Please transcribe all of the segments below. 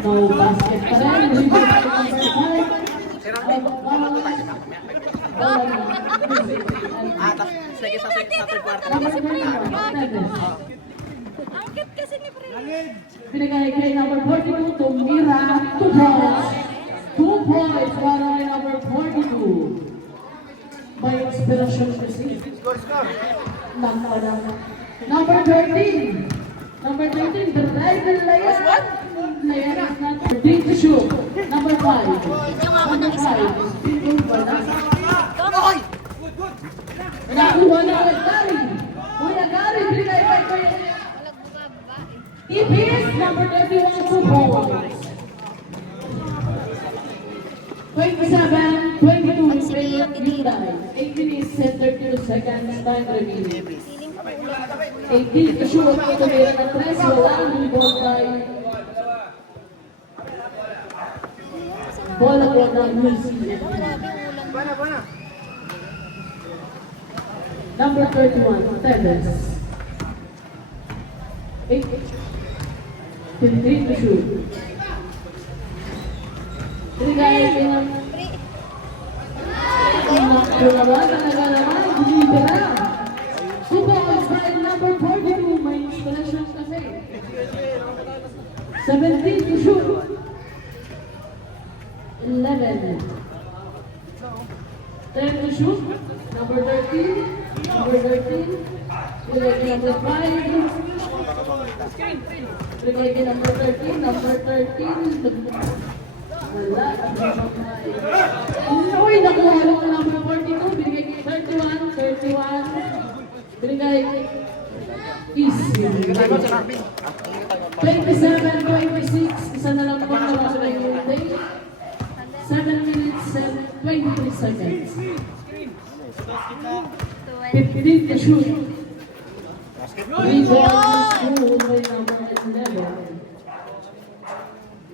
No basket pa rin. Rebound by number 5. Tapos lagi sa third quarter. Number 21, Teves. Ang cute kasi ni Pre. Binigay kay number 42, Tumira, 2 points. 2 points para kay number 42. May inspiration receive. Number 13. Number 13, the rival Layan. Layan is not 13 to shoot. Number 5. Number 5 is Pito Banasa. Nakuha na ulit Gary. Kuya Gary, binigay kay Kuya. Tipis, number 31, 2 points. 27, 22 is Rayon Hyundai. 18 is 32 seconds, time remaining. 18 to shoot, tumira ng 3, wala ang rebound by bola po ng UCF. Number 31, Teves. 15 to shoot. Binigay ng Nakulaban, nagalaman, binibira. 2 points by number 42, may inspiration kasi. 17 to shoot. 11. 10 to shoot. Number 13. Number 13. Binigay number 5. Binigay number 13. Number 13. Wala. Uy, nakuha lang ang number 42. Binigay kay 31. 31. Binigay easy. 27, 26. Isa na lang po ang mga yung day. 7 minutes and 23 seconds. 15 to shoot. Rebound to by number 11.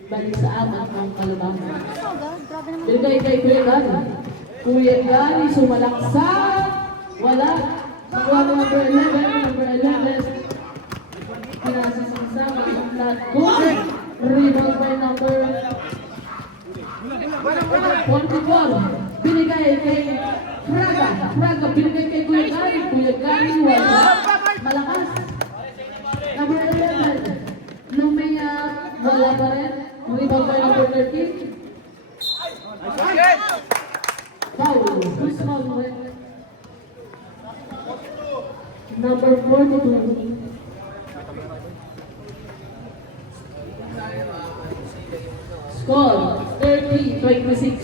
Balik sa amat ng Kalabangan. Binigay kay Kuya Gary. Kuya Gary, sumalaksa. Wala. Nakuha number 11. Number 11. Pinasasama. Not good. Rebound by number 44. Binigay kay Fraga. Fraga, binigay kay Kuya Gary. Kuya Gary, wala. Malakas. Number 11. Lumea, wala pa rin. Rebound by number 13. Foul. Who's foul with? Number 42. Score 30-26.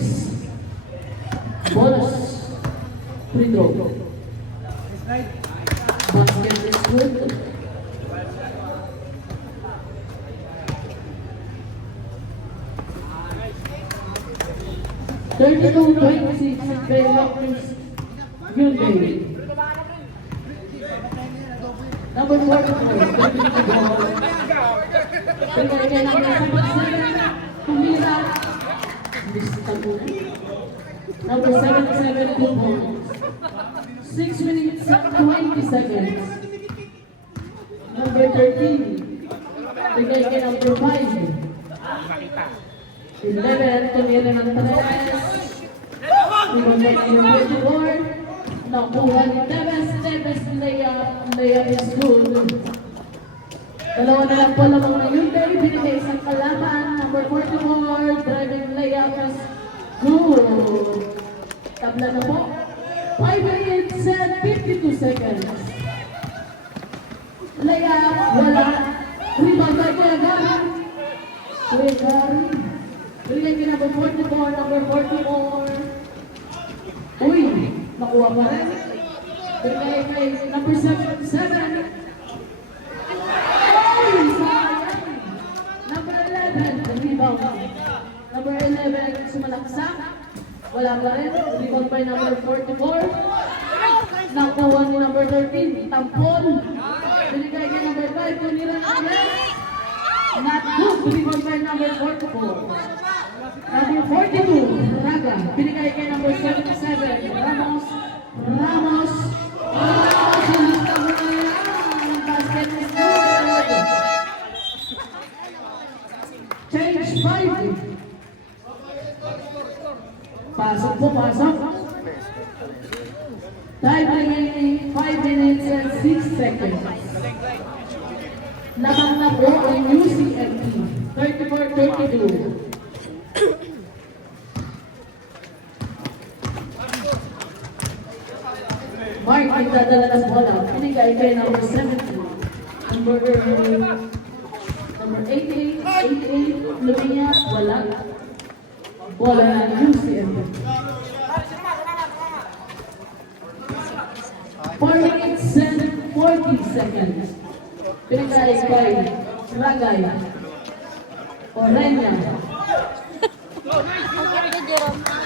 Bonus. Free throw. Basket is good. Thirty-two, 26, Bay Rockers, Hyundai. Number 44, Pinagay number 77, Tumira. Number 77, 2 points. 6 minutes and 20 seconds. Number 13, Pinagay number 5. 11, tumira ng 3. Ibabalik yung 44. Nakuha ni Teves. Teves layup is good. Dalawa na lang po lamang na Hyundai. Binigay sa kalaban. Number 44. Driving layup is good. Tabla na po. 5 minutes and 52 seconds. Layup. Wala. Rebound by Kuya Gary. Kuya Gary. Binigay kay number 44. Number 44. Uy, nakuha pa rin. Binigay kay number 77. Uy, sayang. Number 11, the rebound. Number 11, sumalaksak. Wala pa rin. Rebound by number 44. Nakuha ni number 13, tampon. Binigay kay number 5, kunira ng ulit. Not good. Rebound by number 44. Number 42, Raga. Binigay kay number 77, Ramos. Ramos. Sinista mo na yan. Ang basket is good. Change 5. Pasok po, pasok. Time remaining 5 minutes and 6 seconds. Lamang na po ang UCMP, 34-32. Mark, nagdadala ng bola. Pinigay kay number 70. Number 88, Lumia, wala. Bola ng UCMP. 4 minutes and 40 seconds. Pinigay kay Ragay. Orenya.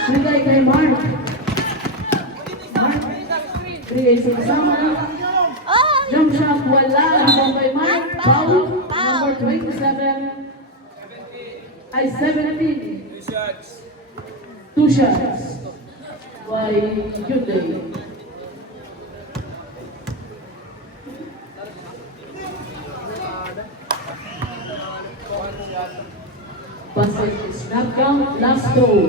Pinigay kay Mark. Pinigay sa kasama. Jump shot, wala. Rebound kay Mark. Foul. Number 27. Ay, 17. 2 shots. By Hyundai. Basket snap count, last throw.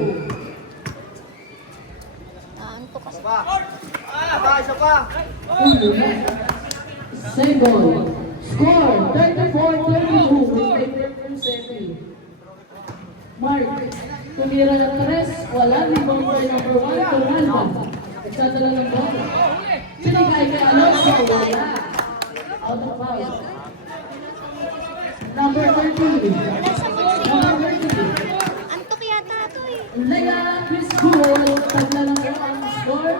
Antok kasi. Isa pa! Same ball. Score 34-32 with favor from Sepi. Mark, tumira ng 3, wala. Rebound by number 1, Tornalba. Nagsadala ng ball. Sinigay kay Alonso, wala. Out of foul. Number 13. Number 13. Antok yata ito eh. Leia Chris Gool, tagla lang po ang score.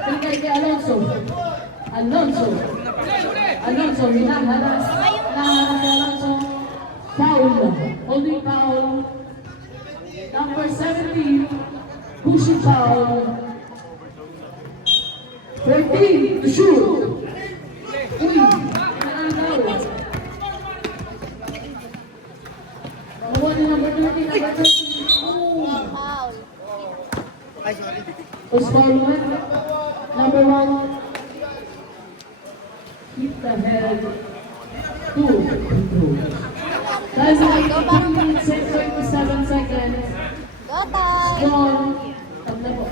Pinigay kay Alonso. Alonso, hinaharas. Hinaharas kay Alonso. Foul. Holding foul. Number 17. Pushing foul. 13 to shoot. Uy, nananaw. Number 13, number 13. Foul. Ay, sorry. Was foul one. Number 1. Keep the head. 2. Guys, 2 minutes and 27 seconds. Go, time. Score. Tatlo po.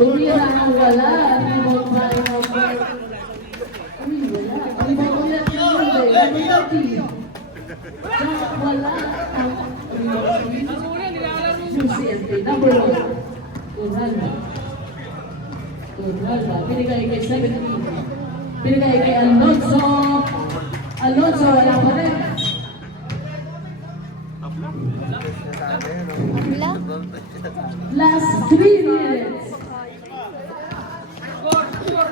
Tumira ang wala. Rebound by number. Uy, wala. Rebound ulit ng Hyundai. Number 30. Jump, wala. Ang rebound. UCMP. Number 1. Tornalba. Pinigay kay 17. Pinigay kay Alonso. Alonso, wala pa rin. Wala. Last 3 minutes.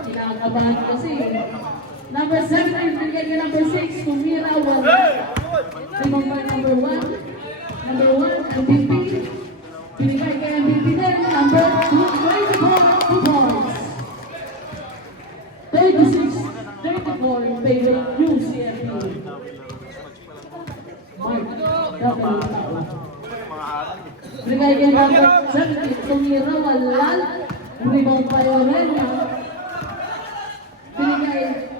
Kinakabahan kasi. Number 7, pinigay kay number 6, tumira, wala. Rebound by number 1. Number 1, MVP. Pinigay kay MVP din, number 24, 2 points. 36-34 in favor of UCMP. Mark, double foul. Pinigay kay number 17, tumira, wala. Rebound by Orenya. Pinigay,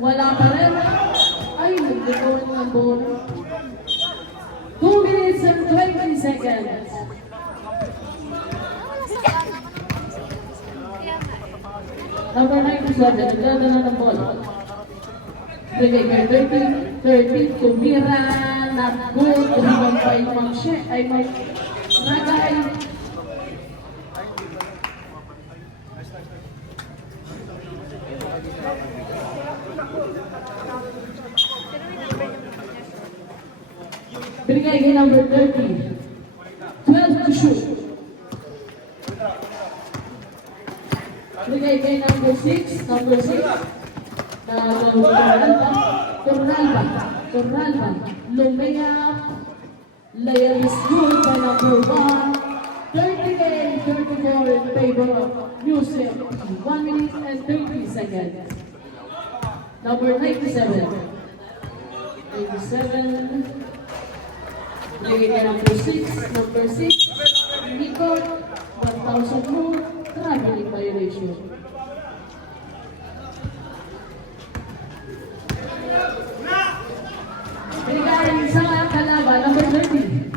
wala pa rin. Ay, nag-record ng bola. 2 minutes and 20 seconds. Number 97, nagdadala ng bola. Pinigay kay 30, tumira, not good. Rebound by Mike Ragay. Pinigay kay number 30. 12 to shoot. Pinigay kay number 6. Tornalba. Lumea. Leia is good by number 1. 38-34 in favor of UCMP. 1 minute and 30 seconds. Number 97. 97. Binigay kay number 6, Nikon, 1,000 more, traveling violation. Binigay sa kalaban, number 30.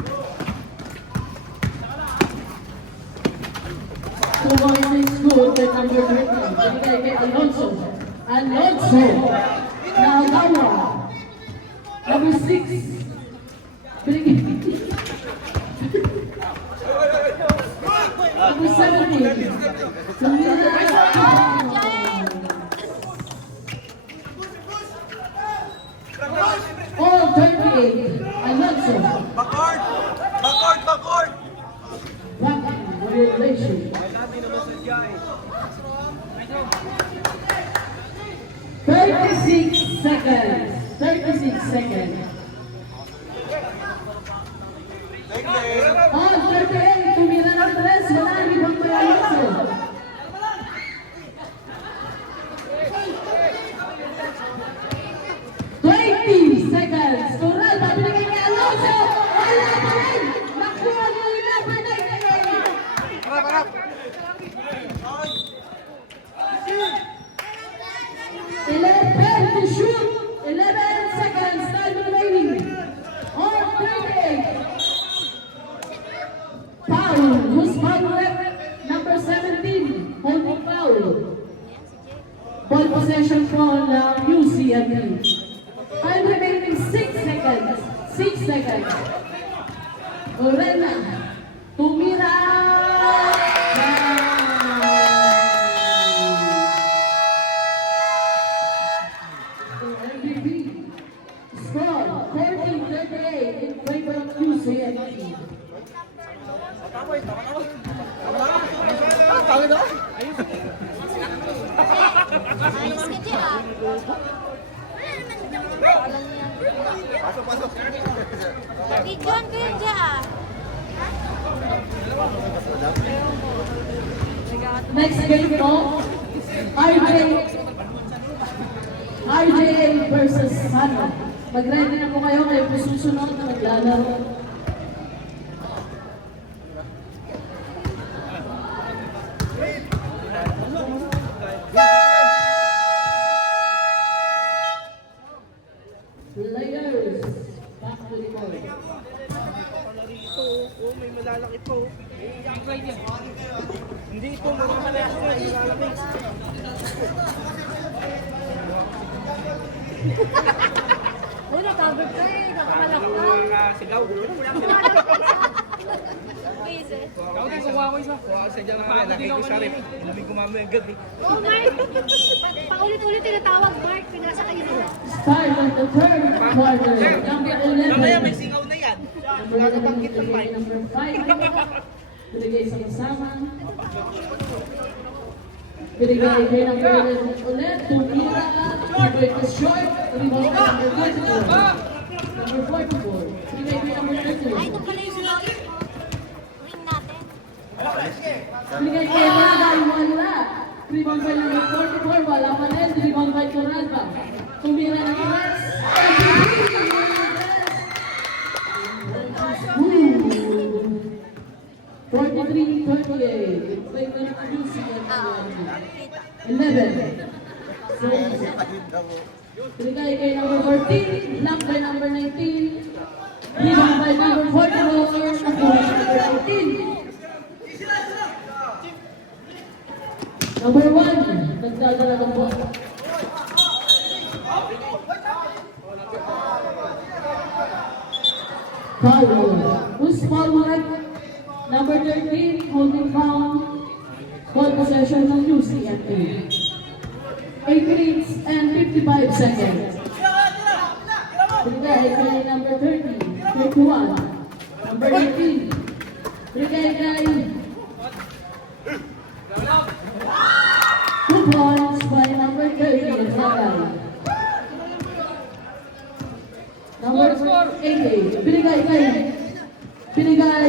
2 points good kay number 30. Binigay kay Alonso. Nagawa. Number 6. Binigay. Number 17. All 38. Alonso. Backward! Backward! Backward! Back violation. 36 seconds. 36 seconds. On 38, tumira ng 3, wala ribang kay Alonso. 20 seconds. Turalba, binigay kay Alonso. Wala pa rin. Nakuha niya yung number 98. Harap, harap! 11 to shoot. 11 seconds. Time remaining. On 38. Foul. Who's foul rep? Number 17. Holding foul. Ball possession from UCMP. Time remaining 6 seconds. 6 seconds. Orena. Tumira. MVP. Score 14-38 in favor of UCMP. Ayos ka dyan ah. Pasok, pasok! Videoan ko yun dyan ah. Next game po, RJA versus Sano. Mag-ready na po kayo, kayo po susunod na maglalaro. Players, back to the court. May malalaki po. Hindi po, malalaki. Malalaki. Uy, nag-cover ka eh. Nakamalakpak. Sigaw. Busy. Ikaw din, kuha ko isa. Kuha ko sa dyan naman. Nakikita ko sa rep. Inumin ko mamaya gabi. Oh, Mark! Paulit-ulit tinatawag, Mark. Pinasa kayo nila. Start of the third quarter. Number 11. Mamaya may singaw na yan. Nakakabanggit ng mic. Number 5. Binigay sa kasama. Binigay kay number 11 ulit. Tumira. Number to short. Rebound kay number 24. Number 44. Binigay kay number 32. Ay, ito pala yung win natin. Binigay kay Ragay. Wala. Rebound kay number 44. Wala pa rin. Rebound kay Turalba. Tumira ng Reds. Woo! 43-38. In favor of UCMP. 11. Binigay kay number 14. Block by number 19. Rebound by number 44. Nakuha siya number 19. Number 1. Nagdadala ng ball. Foul. Who's foul right? Number 13, holding foul. Ball possession ng UCMP. 8 minutes and 55 seconds. Binigay kay number 30, 31. Number 18. Binigay kay 2 points by number 30, Ragay. Number 88. Binigay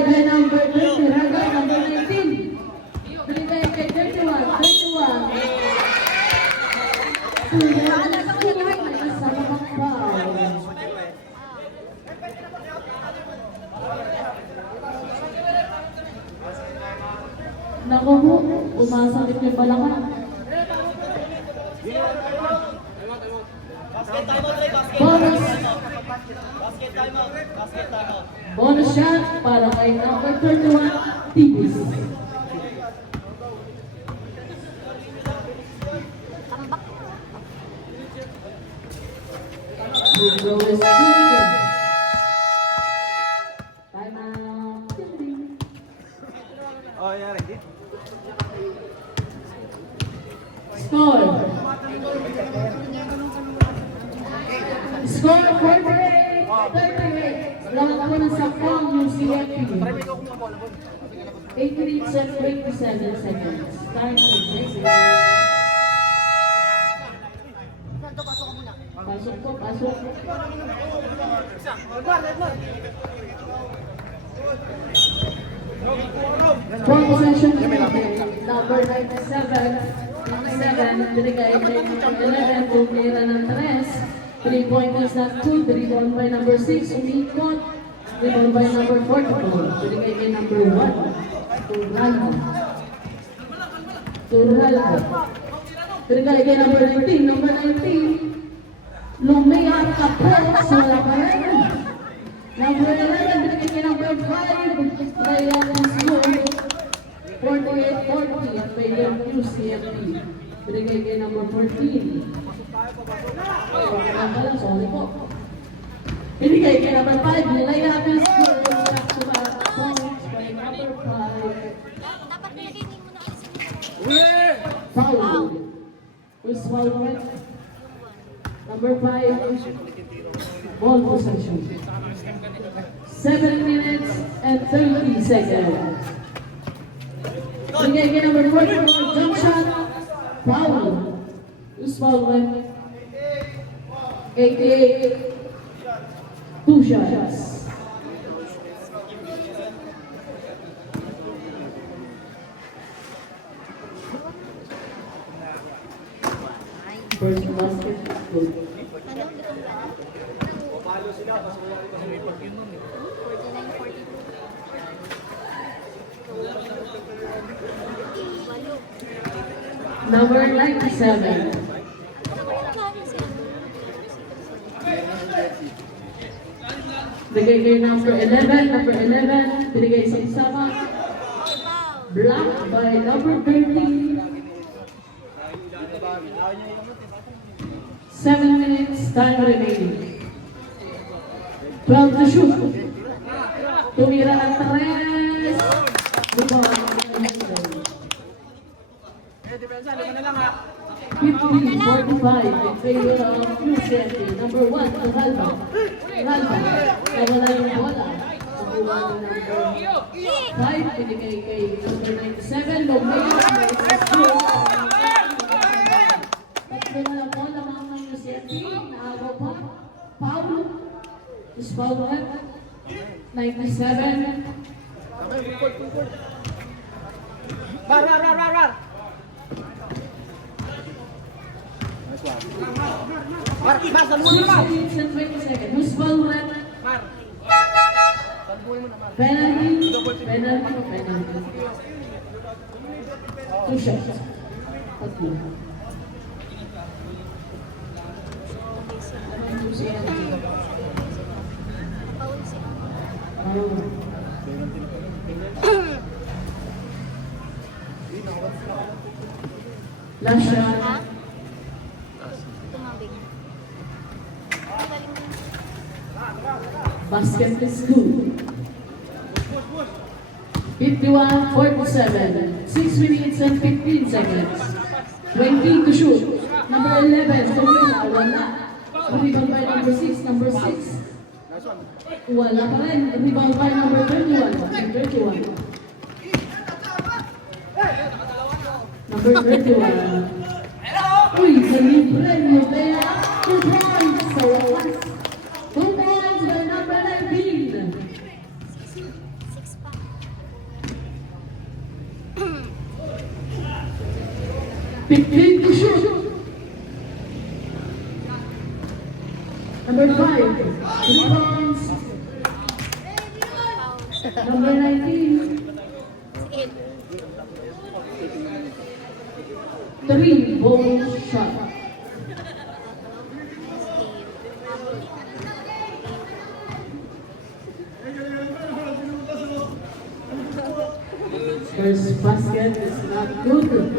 kay number 20, Ragay, number 19. Binigay kay 31, 31. May kasama pang foul. Naku po, umasakit yung balakang. Bonus. Bonus shot para kay number 31, Tibis. Tambak. The throw is good. Time out. Oh, yeah, ready? Score. Score 48-38. Lahat ako ng sakong yung CFP. 8 minutes and 27 seconds. Time for Jason. Pasok po, pasok. Ball possession number 97. 97, binigay kay 11, tumira ng 3. 3-pointers na 2, dribble by number 6, umikot. Dribble by number 44, binigay kay number 1. Turalco. Turalco. Binigay kay number 19, number 19. Lumiyak ka po sa wala pa rin. Number 11, binigay kay number 5. Ryan Smooth. 48-40 at may Hughes CFP. Binigay kay number 14. Sorry po. Binigay kay number 5. Nilay natin score. Back to back points by number 5. Dapat nilagay din mo na kasi. Foul. Who's foul with? Number 5. Ball possession. 7 minutes and 30 seconds. Binigay kay number 44. Jump shot. Foul. Who's foul with? 88. 2 shots. First basket is good. Ano? Palo sila, kasi wala rin kasi report yun nun eh. 49-42. Number 97. Binigay kay number 11. Number 11. Binigay sa isama. Block by number 13. 7 minutes time remaining. 12 to shoot. Tumira ng 3. Rebound. 50-45 in favor of UCFP. Number 1, Turalco. Turalco. Nawala yung bola. Nakuha ng number 5. Pinigay kay number 97. Lomeo. Tatlo na lang bola mga ng UCFP. Naagaw pa. Paulo. Is Paulo at 97. Rar! Mar, saan mo 6 naman? minutes and 20 seconds. Who's Paulo at? Mar. Salbuhin mo naman. Penalty. Penalty. 2 shots. Tatlo. Paul siya. Last shot. Ha? Tumabig. Galing mo. Basket is good. 51-47. 6 minutes and 15 seconds. 20 to shoot. Number 11, Tumira, wala. Rebound by number 6, number 6. Wala pa rin. Rebound by number 31. Number 31. Uy, sa libre mo kaya 2 points sa wakas. 2 points by number 19. 6 pa. 15 to shoot. Number 5. 3 points. Paul. Number 19. Si Ed. Bowl shot. First basket is not good.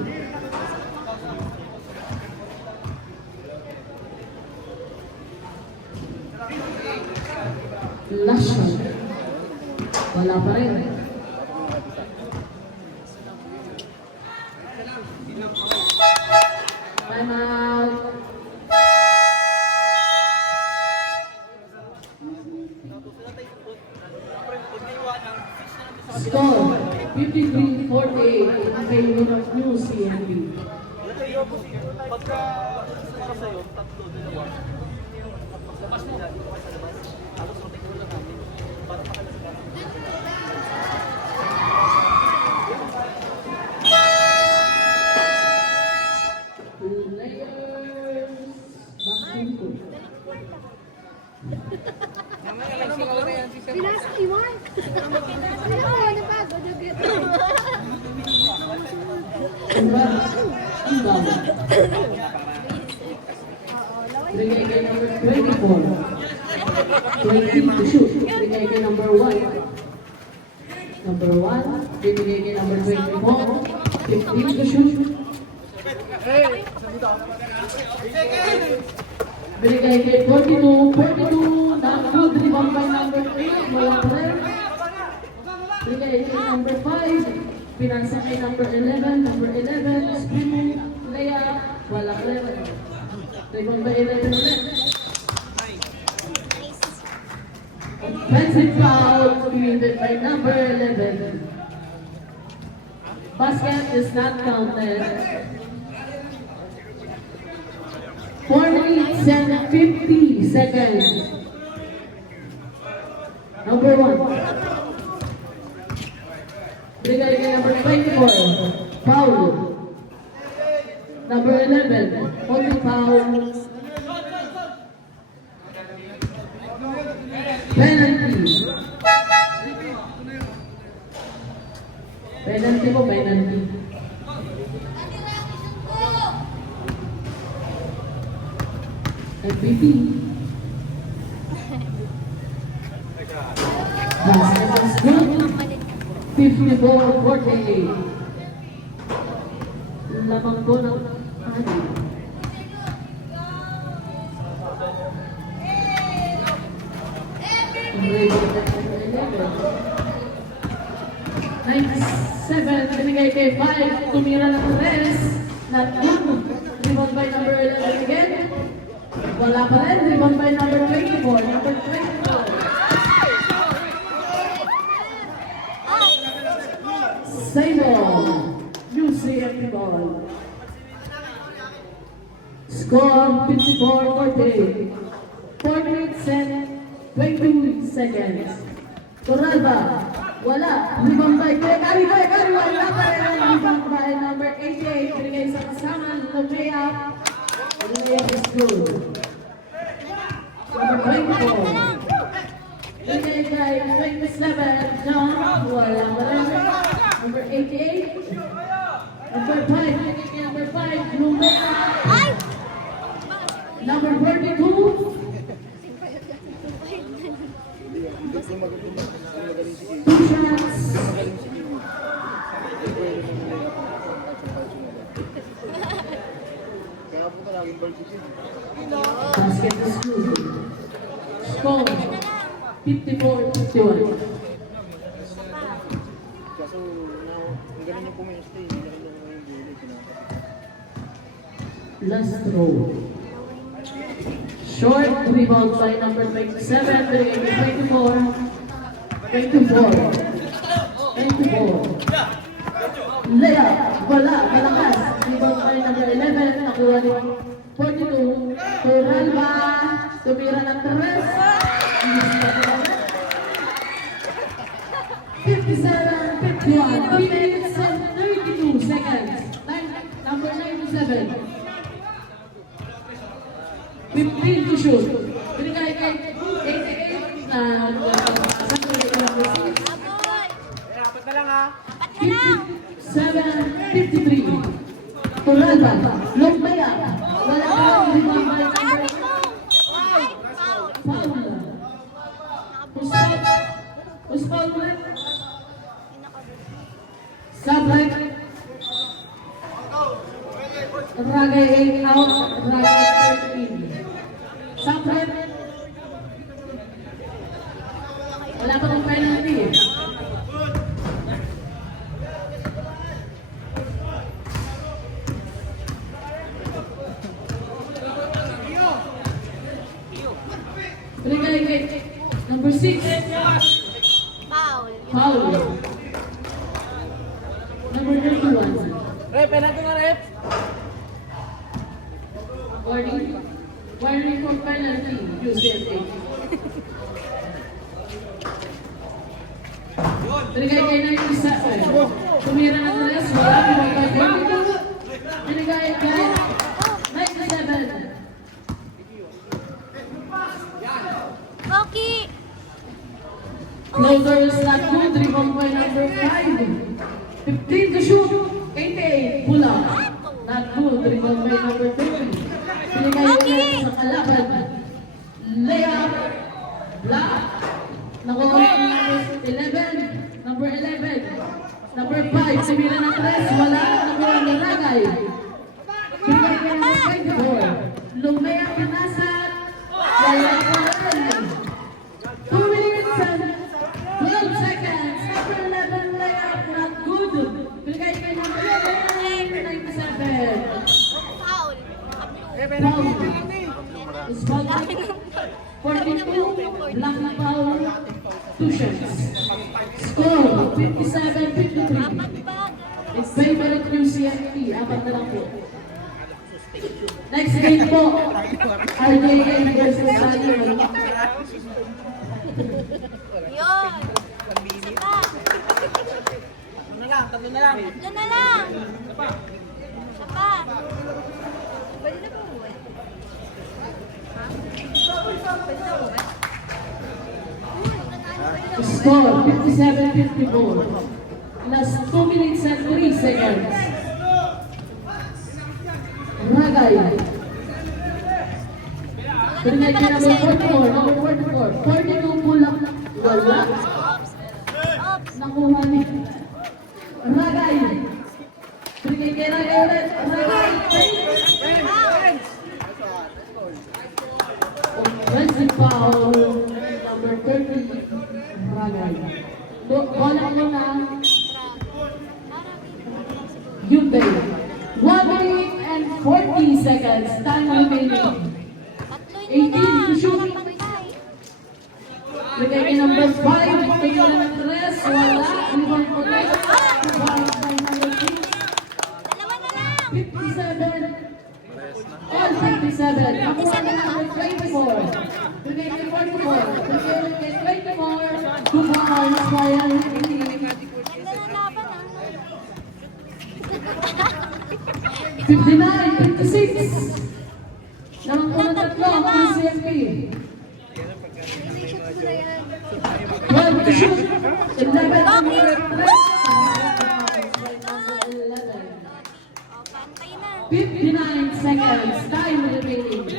Last shot. Wala pa rin. Time out. Score 53-48 in favor of New CNB. Players, basketball. Pinasa iwan. Ano ba? Gudugot. Congrats. Ang dami. Bigay kay number 24. 20 to shoot. Bigay kay number 1. Number 1. Bigay kay number 24. 15 to shoot. Binigay kay 42. 42. Not good. Rebound by number 8. Wala pa rin. Binigay kay number 5. Pinansa kay number 11. Number 11. Spin. Layup. Wala pa rin. Rebound by 11 ulit. Offensive foul committed by number 11. Basket is not counted. 4 minutes and 50 seconds. Number 1. Bigay kay number 24. Foul. Number 11. Holding foul. Penalty. Penalty po, penalty. MVP. Basket is good. 54-48. Lamang ko ng ani. Seven, binigay kay 5, tumira ng 3, not good. Rebound by number 11 again. Wala pa rin, rebound by number 24. Number 24. Sable, UCFP ball. Score 54-48. 4 minutes and 22 seconds. Torralba, wala. Rebound by Kari, wala pa rin. Rebound by number 88. Binigay sa kasama, Lomea. Lomea is good. Number 24. Binigay kay 27, John. Wala pa rin. Number 88. Number 5, binigay kay number 5, Lomea. Number 42. Two shots. Basket is good. Score 54-51. Kaso, ang galing niyo pumeste, hindi na rin yung Last throw. Short rebound by number 27, bigay kay 24. 24. Layup, wala, malakas. Rebound by number 11, nakuha ni 42. Torralba, tumira ng 3. 57-51, 3 minutes and 32 seconds. Number 97. 15 to shoot. Binigay kay 88 na Apat na lang ha. 57-53. Torralba, long rebound by number Sabi ko! Ay, foul! Paul. Who's foul? Who's foul ulit? Sublet. Ragay 8 out, Ragay 13. Sublet. Wala pa ng penalty. Ragay 8. Number 6. Foul! Foul. Number 31. Rep, penalty nga, Rep. Warning. Warning for penalty. UCLA. Binigay kay 97. Tumira ng tres. Wala. Binigay kay 22. Binigay kay 97. Rocky! Closers not good. Rebound by number 5. 15 to shoot. 88. Pula. Not good. Rebound by number 30. Binigay ulit sa kalaban. Layup. Black. Nakuha ng number 11. Number 11. Number 5. Tumira ng tres. Wala. Nakuha ng Ragay. Binigay kay number 24. Lumaya Panasan. Wala ko lang. 2 minutes and 12 seconds. Number 11 layup, not good. Binigay kay number 97. Foul! Foul. Is foul. 42. Black na foul. 2 shots. Score, 57-53. Apat ba? It's favorite UCFP. Apat na lang po. Next game po. RJA versus Samuel. Yun! Isa pa! Tatlo na lang. Tatlo na lang! Isa pa! Pwede na po umuwi? Score 57-54. Last 2 minutes and 3 seconds. Ragay. Binigay kay number 44. Number 44. 42 pulang. Wala. Oops! Nakuha ni Ragay. Binigay kay Ragay ulit. Ragay. Offensive foul. Number 30. Ragay. Bola mo na. Yubay. 1 minute and 40 seconds. Time remaining. Tatlo 18 yun na to lang! shoot. Nakapantay! Bigay kay number 5. Tingnan ng tres. Wala. Rebound ulit. Rebound by number 6. Dalawa na lang! 57. All 57. Nakuha na number 24. Bigay kay 44. Bigay kay 24. 2 points by Ganda na laban ah! 59, 56. Nakakuha na tatlo ang UCFP. 12 to shoot. 11 to shoot. O, pantay na! 59 seconds. Time remaining.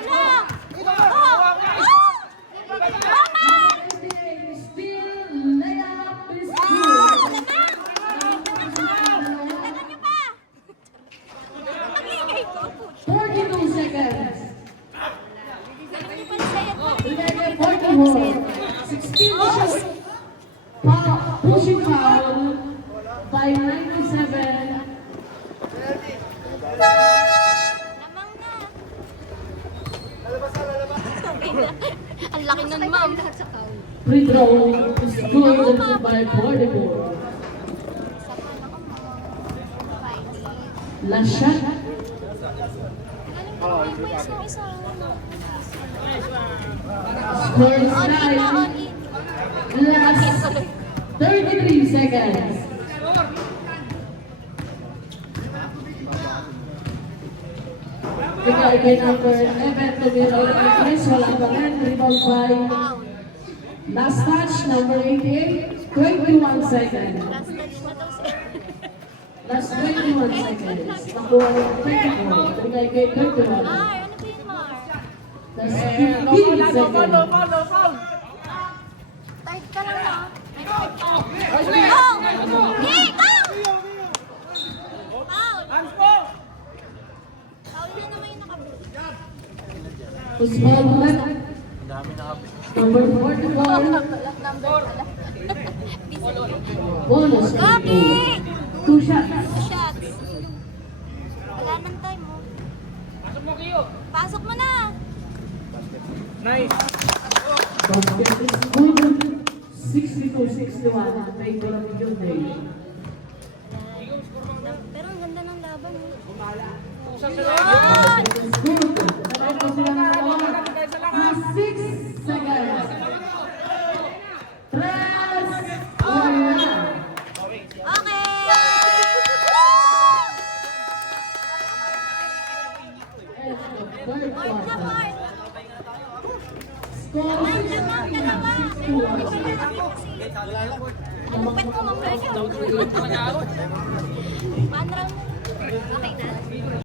Ulang! Oh! Still layup is good. Dagdagan niyo pa! Ang ingay ko! 42 seconds. Galing niyo pala sa ito! Bigay kay 44. 16 to shoot. Pushing foul by 97. Lamang na! Ang laki nun, ma'am! Free throw is good by 44. Isa pa na ako, Last shot. galing ko po yung isa. Score is On in na, 9. on in! Last 33 seconds. Bigay kay number 11 to be ulit ng Chris. Walang balen. Rebound by Foul! last touch, number 88. 21 seconds. Last touch na daw siya. Last 21 seconds. Nakuha ng 34. Bigay kay 31. Mar, ano ba yun, Mar? Last No 15 foul, seconds. no foul. Tight ka lang, ha? May tight ka. Go! Hey, go! Foul! Hands po! Foul na naman yung nakabit. Who's fouled left? Number 44. Number pala. Bonus. Gogi! 2 shots. Shots. Wala nang time, oh. Pasok mo na! Nice. Basket is good. 62-61 in favor of Hyundai. Pero ang ganda ng laban, eh. Basket is good. Tatay po sila ng dalawa. Last 6 seconds. 3, 1. Okay! Third Mark na, quarter. Mark! Score Mark na, Mark, dalawa! 61. Ang lupit mo, Ma'am Mark. One round. Okay na.